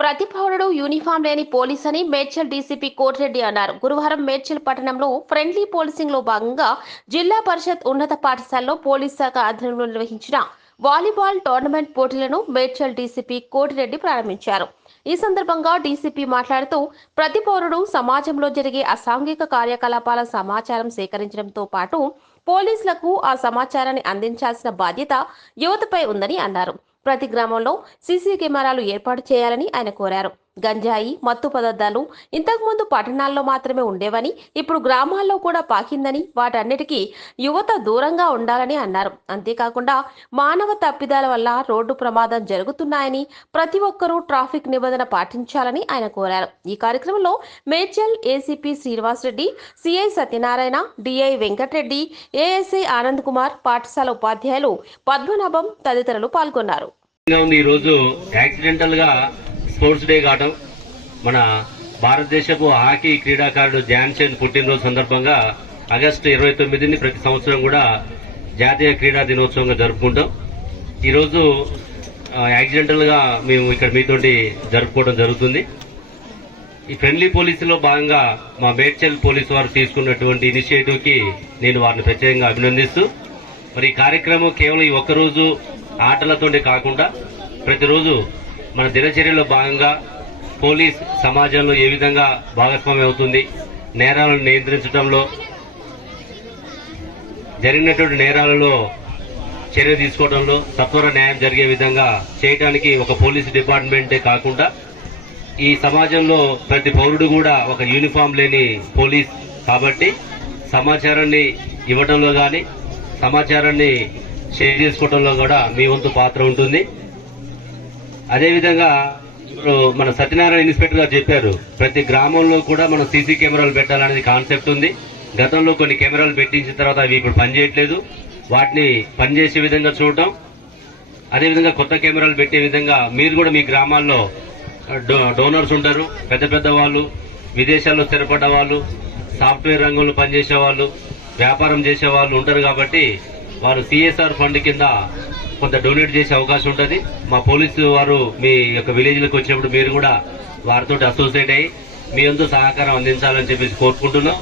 ప్రతి పౌరుడు యూనిఫామ్ లేని పోలీస్ అని మేడ్చల్ డీసీపీ కోటిరెడ్డి అన్నారు. గురువారం మేడ్చల్ పట్టణంలో ఫ్రెండ్లీ పోలీసింగ్లో భాగంగా జిల్లా పరిషత్ ఉన్నత పాఠశాలలో పోలీస్ శాఖ ఆధ్వర్యంలో నిర్వహించిన వాలీబాల్ టోర్నమెంట్ పోటీలను మేడ్చల్ డీసీపీ కోటిరెడ్డి ప్రారంభించారు. ఈ సందర్భంగా డీసీపీ మాట్లాడుతూ ప్రతి పౌరుడు సమాజంలో జరిగే అసాంఘిక కార్యకలాపాల సమాచారం సేకరించడంతో పాటు పోలీసులకు ఆ సమాచారాన్ని అందించాల్సిన బాధ్యత యువతపై ఉందని అన్నారు. ప్రతి గ్రామంలో సీసీ కెమెరాలు ఏర్పాటు చేయాలని ఆయన కోరారు. గంజాయి మత్తు పదార్థాలు ఇంతకుముందు పట్టణాల్లో మాత్రమే ఉండేవని ఇప్పుడు గ్రామాల్లో కూడా పాకిందని వాటన్నిటికీ యువత దూరంగా ఉండాలని అన్నారు. అంతేకాకుండా మానవ తప్పిదాల వల్ల రోడ్డు ప్రమాదం జరుగుతున్నాయని ప్రతి ఒక్కరూ ట్రాఫిక్ నిబంధన పాటించాలని ఆయన కోరారు. ఈ కార్యక్రమంలో Medchal ACP Srinivasareddy CI Satyanarayana DI Venkatareddy ASI Anand Kumar పాఠశాల ఉపాధ్యాయులు పద్మనాభం తదితరులు పాల్గొన్నారు. ఉంది. ఈ రోజు యాక్సిడెంటల్గా స్పోర్ట్స్ డే కావడం మన భారతదేశపు హాకీ క్రీడాకారుడు ధ్యాన్ చంద్ పుట్టినరోజు సందర్భంగా ఆగస్టు ఇరవై తొమ్మిదిని ప్రతి సంవత్సరం కూడా జాతీయ క్రీడా దినోత్సవంగా జరుపుకుంటాం. ఈరోజు యాక్సిడెంటల్గా మేము ఇక్కడ మీతోటి జరుపుకోవడం జరుగుతుంది. ఈ ఫ్రెండ్లీ పోలీసులో భాగంగా మా మేడ్చల్ పోలీసు వారు తీసుకున్నటువంటి ఇనిషియేటివ్కి నేను వారిని ప్రత్యేకంగా అభినందిస్తూ మరి ఈ కార్యక్రమం కేవలం ఈ ఒక్కరోజు ఆటలతోనే కాకుండా ప్రతిరోజు మన దినచర్యలో భాగంగా పోలీస్ సమాజంలో ఏ విధంగా భాగస్వామ్యం అవుతుంది నేరాలను నియంత్రించడంలో జరిగినటువంటి నేరాలలో చర్య తీసుకోవడంలో సత్వర న్యాయం జరిగే విధంగా చేయడానికి ఒక పోలీస్ డిపార్ట్మెంటే కాకుండా ఈ సమాజంలో ప్రతి పౌరుడు కూడా ఒక యూనిఫామ్ లేని పోలీస్ కాబట్టి సమాచారాన్ని ఇవ్వడంలో కానీ సమాచారాన్ని షేర్ చేసుకోవడంలో కూడా మీ వంతు పాత్ర ఉంటుంది. అదేవిధంగా ఇప్పుడు మన సత్యనారాయణ ఇన్స్పెక్టర్ గారు చెప్పారు ప్రతి గ్రామంలో కూడా మనం సీసీ కెమెరాలు పెట్టాలనేది కాన్సెప్ట్ ఉంది. గతంలో కొన్ని కెమెరాలు పెట్టించిన తర్వాత అవి ఇప్పుడు పనిచేయట్లేదు. వాటిని పనిచేసే విధంగా చూడటం అదేవిధంగా కొత్త కెమెరాలు పెట్టే విధంగా మీరు కూడా మీ గ్రామాల్లో డో- డోనర్స్ ఉంటారు. పెద్ద పెద్ద వాళ్ళు విదేశాల్లో స్థిరపడ్డ వాళ్ళు సాఫ్ట్వేర్ రంగంలో పనిచేసే వాళ్ళు వ్యాపారం చేసే వాళ్ళు ఉంటారు కాబట్టి వారు సిఎస్ఆర్ ఫండ్ కింద కొంత డొనేట్ చేసే అవకాశం ఉంటుంది. మా పోలీసు వారు మీ యొక్క విలేజ్లకు వచ్చినప్పుడు మీరు కూడా వారితో అసోసియేట్ అయ్యి మీ అందరూ సహకారం అందించాలని చెప్పేసి కోరుకుంటున్నాం.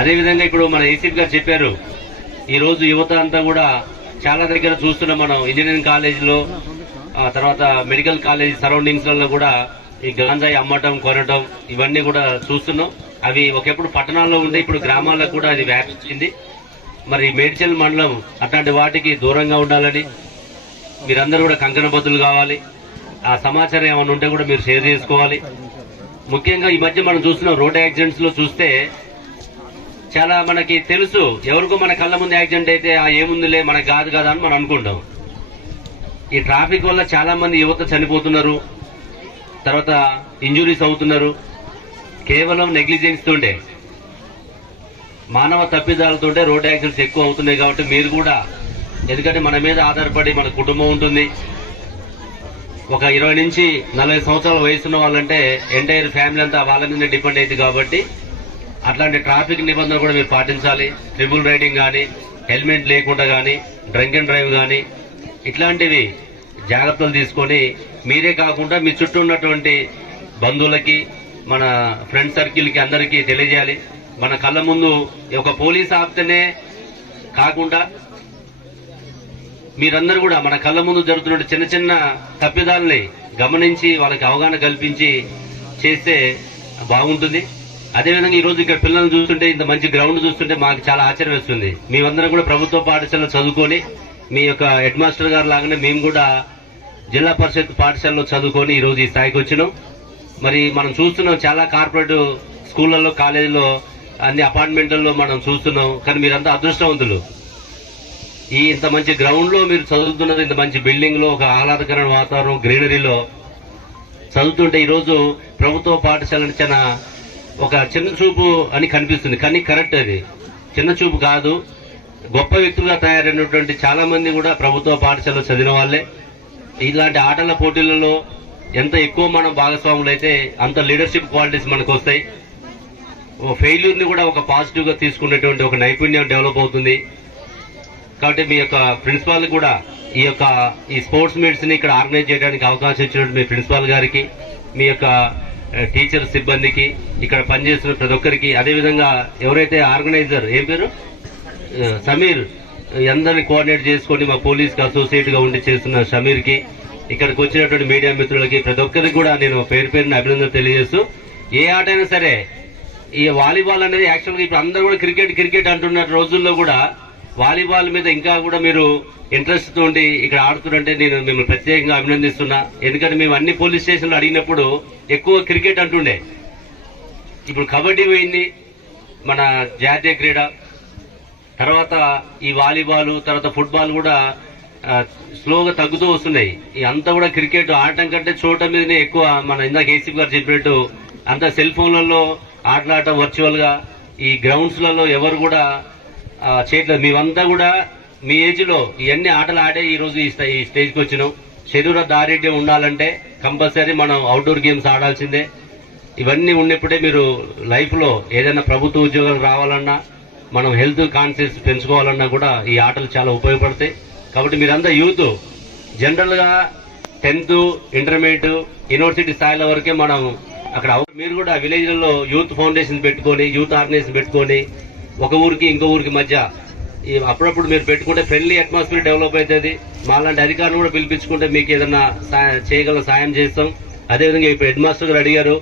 అదేవిధంగా ఇప్పుడు మన ఏసీపీ గారు చెప్పారు ఈరోజు యువత అంతా కూడా చాలా దగ్గర చూస్తున్నాం మనం ఇంజనీరింగ్ కాలేజీలో తర్వాత మెడికల్ కాలేజ్ సరౌండింగ్స్లలో కూడా ఈ గాంజాయి అమ్మటం కొనటం ఇవన్నీ కూడా చూస్తున్నాం. అవి ఒకప్పుడు పట్టణాల్లో ఉండే ఇప్పుడు గ్రామాల్లో కూడా అది వ్యాపించింది. మరి మేడ్చల్ మండలం అట్లాంటి వాటికి దూరంగా ఉండాలని మీరందరూ కూడా కంకణబద్ధులు కావాలి. ఆ సమాచారం ఏమైనా ఉంటే కూడా మీరు షేర్ చేసుకోవాలి. ముఖ్యంగా ఈ మధ్య మనం చూస్తున్నాం రోడ్ యాక్సిడెంట్స్లో చూస్తే చాలా మనకి తెలుసు ఎవరికో మన కళ్ళ ముందు యాక్సిడెంట్ అయితే ఆ ఏముందిలే మనకు కాదు కదా అని మనం అనుకుంటాం. ఈ ట్రాఫిక్ వల్ల చాలా మంది యువత చనిపోతున్నారు. తర్వాత ఇంజురీస్ అవుతున్నారు. కేవలం నెగ్లిజెన్స్ తోటే మానవ తప్పిదాలతోటే రోడ్ యాక్సిడెంట్స్ ఎక్కువ అవుతున్నాయి కాబట్టి మీరు కూడా ఎందుకంటే మన మీద ఆధారపడి మన కుటుంబం ఉంటుంది. ఒక ఇరవై నుంచి నలభై సంవత్సరాల వయసున్న వాళ్ళంటే ఎంటైర్ ఫ్యామిలీ అంతా వాళ్ళ మీద డిపెండ్ అయింది కాబట్టి అట్లాంటి ట్రాఫిక్ నిబంధనలు కూడా మీరు పాటించాలి. ట్రిపుల్ రైడింగ్ కానీ హెల్మెట్ లేకుండా కానీ డ్రంక్ అండ్ డ్రైవ్ కానీ ఇట్లాంటివి జాగ్రత్తలు తీసుకొని మీరే కాకుండా మీ చుట్టూ ఉన్నటువంటి బంధువులకి మన ఫ్రెండ్ సర్కిల్కి అందరికీ తెలియజేయాలి. మన కళ్ళ ముందు ఒక పోలీస్ ఆపితేనే కాకుండా మీరందరూ కూడా మన కళ్ళ ముందు జరుగుతున్న చిన్న చిన్న తప్పిదాలని గమనించి వాళ్ళకి అవగాహన కల్పించి చేస్తే బాగుంటుంది. అదేవిధంగా ఈ రోజు ఇక్కడ పిల్లల్ని చూస్తుంటే ఇంత మంచి గ్రౌండ్ చూస్తుంటే మాకు చాలా ఆశ్చర్యం వేస్తుంది. మేమందరం కూడా ప్రభుత్వ పాఠశాలలో చదువుకొని మీ యొక్క హెడ్ మాస్టర్ గారు లాగానే మేము కూడా జిల్లా పరిషత్ పాఠశాలలో చదువుకొని ఈ రోజు ఈ స్థాయికి వచ్చినాం. మరి మనం చూస్తున్నాం చాలా కార్పొరేట్ స్కూళ్ళల్లో కాలేజీలో అన్ని అపార్ట్మెంట్లలో మనం చూస్తున్నాం. కానీ మీరంతా అదృష్టవంతులు. ఈ ఇంత మంచి గ్రౌండ్లో మీరు చదువుతున్నది ఇంత మంచి బిల్డింగ్లో ఒక ఆహ్లాదకరమైన వాతావరణం గ్రీనరీలో చదువుతుంటే ఈరోజు ప్రభుత్వ పాఠశాల చిన్న ఒక చిన్న చూపు అని కనిపిస్తుంది. కానీ కరెక్ట్ అది. చిన్న చూపు కాదు. గొప్ప వ్యక్తులుగా తయారైనటువంటి చాలా మంది కూడా ప్రభుత్వ పాఠశాలలో చదివిన వాళ్ళే. ఇలాంటి ఆటల పోటీలలో ఎంత ఎక్కువ మనం భాగస్వాములు అయితే అంత లీడర్షిప్ క్వాలిటీస్ మనకు వస్తాయి ఫెయిల్యూర్ని కూడా ఒక పాజిటివ్గా తీసుకునేటువంటి ఒక నైపుణ్యం డెవలప్ అవుతుంది. కాబట్టి మీ యొక్క ప్రిన్సిపాల్ కూడా ఈ యొక్క ఈ స్పోర్ట్స్ మీట్స్ని ఇక్కడ ఆర్గనైజ్ చేయడానికి అవకాశం ఇచ్చినట్టు మీ ప్రిన్సిపాల్ గారికి మీ యొక్క టీచర్ సిబ్బందికి ఇక్కడ పనిచేస్తున్న ప్రతి ఒక్కరికి. అదేవిధంగా ఎవరైతే ఆర్గనైజర్ ఏం పేరు? సమీర్. అందరిని కోఆర్డినేట్ చేసుకొని మా పోలీస్కి అసోసియేట్గా అసోసియేట్గా ఉండి చేస్తున్న సమీర్కి ఇక్కడికి వచ్చినటువంటి మీడియా మిత్రులకి ప్రతి ఒక్కరికి కూడా నేను పేరు పేరున అభినందన తెలియజేస్తూ ఏ ఆట అయినా సరే ఈ వాలీబాల్ అనేది యాక్చువల్గా ఇప్పుడు అందరూ కూడా క్రికెట్ క్రికెట్ అంటున్న రోజుల్లో కూడా వాలీబాల్ మీద ఇంకా కూడా మీరు ఇంట్రెస్ట్ తోటి ఇక్కడ ఆడుతుంటే నేను మిమ్మల్ని ప్రత్యేకంగా అభినందిస్తున్నా. ఎందుకంటే మేము అన్ని పోలీస్ స్టేషన్లు అడిగినప్పుడు ఎక్కువ క్రికెట్ అంటుండే. ఇప్పుడు కబడ్డీ పోయింది మన జాతీయ క్రీడ. తర్వాత ఈ వాలీబాల్ తర్వాత ఫుట్బాల్ కూడా స్లోగా తగ్గుతూ వస్తున్నాయి. ఈ అంతా కూడా క్రికెట్ ఆడటం కంటే చూడటం మీదనే ఎక్కువ మన ఇందాక ఏసీపీ గారు చెప్పినట్టు అంతా సెల్ ఫోన్లలో ఆటలాడటం వర్చువల్గా ఈ గ్రౌండ్స్లలో ఎవరు కూడా చేయట్లేదు మేమంతా కూడా మీ ఏజ్లో ఇవన్నీ ఆటలు ఆడే ఈరోజు ఈ ఈ స్టేజ్కి వచ్చినాం. శరీర దారిద్ర్యం ఉండాలంటే కంపల్సరీ మనం అవుట్డోర్ గేమ్స్ ఆడాల్సిందే. ఇవన్నీ ఉన్నప్పుడే మీరు లైఫ్లో ఏదైనా ప్రభుత్వ ఉద్యోగాలు రావాలన్నా మనం హెల్త్ కాన్షియస్ పెంచుకోవాలన్నా కూడా ఈ ఆటలు చాలా ఉపయోగపడతాయి. కాబట్టి మీరంతా యూత్ జనరల్గా టెన్త్ ఇంటర్మీడియట్ యూనివర్సిటీ స్థాయిల వరకే మనం అక్కడ మీరు కూడా విలేజ్లలో యూత్ ఫౌండేషన్ పెట్టుకొని యూత్ ఆర్గనైజేషన్ పెట్టుకొని ఒక ఊరికి ఇంకో ఊరికి మధ్య ఈ అప్పుడప్పుడు మీరు పెట్టుకుంటే ఫ్రెండ్లీ అట్మాస్ఫియర్ డెవలప్ అవుతుంది. మాలాంటి అధికారులు కూడా పిలిపించుకుంటే మీకు ఏదన్నా చేయగల సాయం చేస్తాం. అదేవిధంగా ఇప్పుడు హెడ్ మాస్టర్ గారు అడిగారు.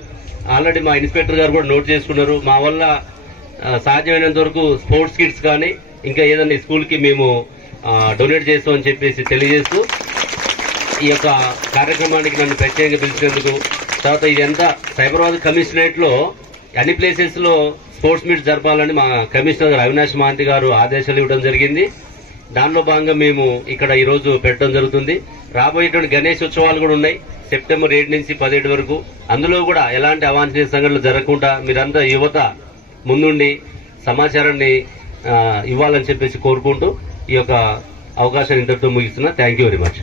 ఆల్రెడీ మా ఇన్స్పెక్టర్ గారు కూడా నోట్ చేసుకున్నారు. మా వల్ల సాధ్యమైనంత వరకు స్పోర్ట్స్ కిట్స్ కానీ ఇంకా ఏదైనా స్కూల్కి మేము డొనేట్ చేస్తామని చెప్పేసి తెలియజేస్తూ ఈ యొక్క కార్యక్రమానికి నన్ను ప్రత్యేకంగా పిలిచినందుకు. తర్వాత ఇదంతా సైబరాబాద్ కమిషనరేట్లో అన్ని ప్లేసెస్లో స్పోర్ట్స్ మీట్ జరపాలని మా కమిషనర్ అవినాష్ మహాంతి గారు ఆదేశాలు ఇవ్వడం జరిగింది. దానిలో భాగంగా మేము ఇక్కడ ఈరోజు పెట్టడం జరుగుతుంది. రాబోయేటువంటి గణేష్ ఉత్సవాలు కూడా ఉన్నాయి. సెప్టెంబర్ ఏడు నుంచి పదిహేడు వరకు. అందులో కూడా ఎలాంటి అవాంఛనీయ సంఘటనలు జరగకుండా మీరంతా యువత ముందుండి సమాచారాన్ని ఇవ్వాలని చెప్పేసి కోరుకుంటూ ఈ యొక్క అవకాశాన్ని ఇంతటితో ముగిస్తున్నా. Thank you very much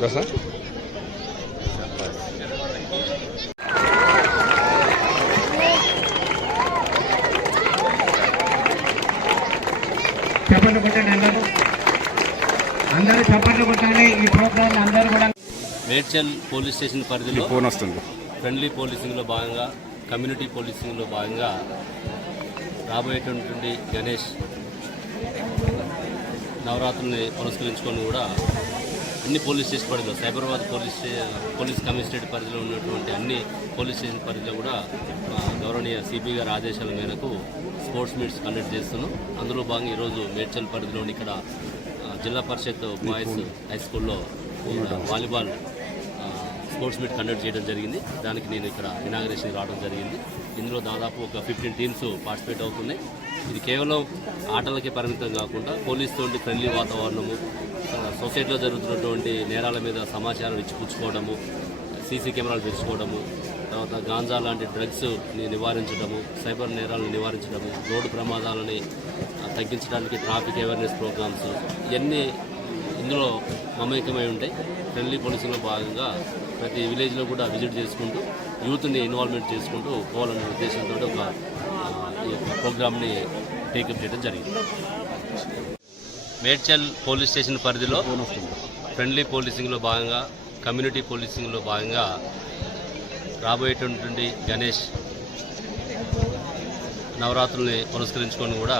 Cosa? చప్పట్లు కొట్టండి అందరూ అందరూ చప్పట్లు కొట్టండి ఈ ప్రోగ్రామ్ అందరూ కూడా మేడ్చల్ పోలీస్ స్టేషన్ పరిధిలో ఫోన్ వస్తుంది. ఫ్రెండ్లీ పోలీసింగ్లో భాగంగా కమ్యూనిటీ పోలీసింగ్లో భాగంగా రాబోయేటువంటి గణేష్ నవరాత్రుల్ని పురస్కరించుకొని కూడా అన్ని పోలీస్ స్టేషన్ పరిధిలో సైబరాబాద్ పోలీస్ పోలీస్ కమిషనరేట్ పరిధిలో ఉన్నటువంటి అన్ని పోలీస్ స్టేషన్ పరిధిలో కూడా గౌరవనీయ సిపి గారి ఆదేశాల మేరకు స్పోర్ట్స్ మీట్స్ కండక్ట్ చేస్తున్నాం. అందులో భాగంగా ఈరోజు మేడ్చల్ పరిధిలోని ఇక్కడ జిల్లా పరిషత్ బాయ్స్ హై స్కూల్లో వాలీబాల్ స్పోర్ట్స్ మీట్ కండక్ట్ చేయడం జరిగింది. దానికి నేను ఇక్కడ ఇనాగరేషన్ రావడం జరిగింది. ఇందులో దాదాపు ఒక ఫిఫ్టీన్ టీమ్స్ పార్టిసిపేట్ అవుతున్నాయి. ఇది కేవలం ఆటలకే పరిమితం కాకుండా పోలీస్ తోటి ఫ్రెండ్లీ వాతావరణము సొసైటీలో జరుగుతున్నటువంటి నేరాల మీద సమాచారం ఇచ్చిపుచ్చుకోవడము సీసీ కెమెరాలు పెంచుకోవడము తర్వాత గాంజా లాంటి డ్రగ్స్ నివారించడము సైబర్ నేరాలను నివారించడము రోడ్డు ప్రమాదాలని తగ్గించడానికి ట్రాఫిక్ అవేర్నెస్ ప్రోగ్రామ్స్ ఇవన్నీ ఇందులో మమేకమై ఉంటాయి. ఫ్రెండ్లీ పోలీసింగ్లో భాగంగా ప్రతి విలేజ్లో కూడా విజిట్ చేసుకుంటూ యూత్ని ఇన్వాల్వ్మెంట్ చేసుకుంటూ పోవాలనే ఉద్దేశంతో ఒక ఆ, ఈ యొక్క ప్రోగ్రామ్ని టేకప్ చేయడం జరిగింది. మేడ్చల్ పోలీస్ స్టేషన్ పరిధిలో ఫ్రెండ్లీ పోలీసింగ్లో భాగంగా కమ్యూనిటీ పోలీసింగ్లో భాగంగా రాబోయేటటువంటి గణేష్ నవరాత్రుల్ని పురస్కరించుకొని కూడా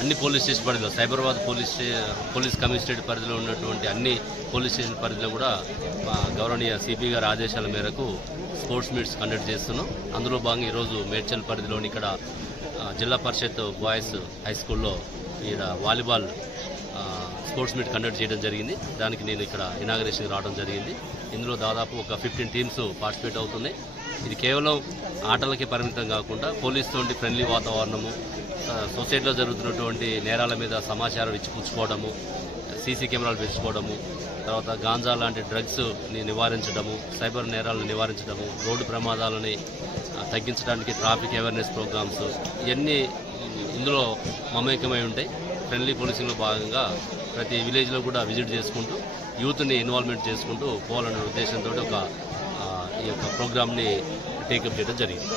అన్ని పోలీస్ స్టేషన్ పరిధిలో సైబరాబాద్ పోలీస్ స్టే- పోలీస్ కమిషనరేట్ పరిధిలో ఉన్నటువంటి అన్ని పోలీస్ స్టేషన్ పరిధిలో కూడా గౌరవనీయ సిపి గారి ఆదేశాల మేరకు స్పోర్ట్స్ మీట్స్ కండక్ట్ చేస్తున్నాం. అందులో భాగంగా ఈరోజు మేడ్చల్ పరిధిలోని ఇక్కడ జిల్లా పరిషత్ బాయ్స్ హై స్కూల్లో ఇక్కడ వాలీబాల్ స్పోర్ట్స్ మీట్ కండక్ట్ చేయడం జరిగింది. దానికి నేను ఇక్కడ ఇనాగరేషన్ రావడం జరిగింది. ఇందులో దాదాపు ఒక ఫిఫ్టీన్ టీమ్స్ పార్టిసిపేట్ అవుతున్నాయి. ఇది కేవలం ఆటలకి పరిమితం కాకుండా పోలీసుతో ఫ్రెండ్లీ వాతావరణము సొసైటీలో జరుగుతున్నటువంటి నేరాల మీద సమాచారం ఇచ్చిపుచ్చుకోవడము సీసీ కెమెరాలు పెంచుకోవడము తర్వాత గాంజా లాంటి డ్రగ్స్ని నివారించడము సైబర్ నేరాలను నివారించడము రోడ్డు ప్రమాదాలని తగ్గించడానికి ట్రాఫిక్ అవేర్నెస్ ప్రోగ్రామ్స్ ఇవన్నీ ఇందులో మమేకమై ఉంటాయి. ఫ్రెండ్లీ పోలీసింగ్లో భాగంగా ప్రతి విలేజ్లో కూడా విజిట్ చేసుకుంటూ యూత్ని ఇన్వాల్వ్మెంట్ చేసుకుంటూ పోవాలనే ఉద్దేశంతో ఒక ఈ యొక్క ప్రోగ్రామ్ని టేకప్ చేయడం జరిగింది.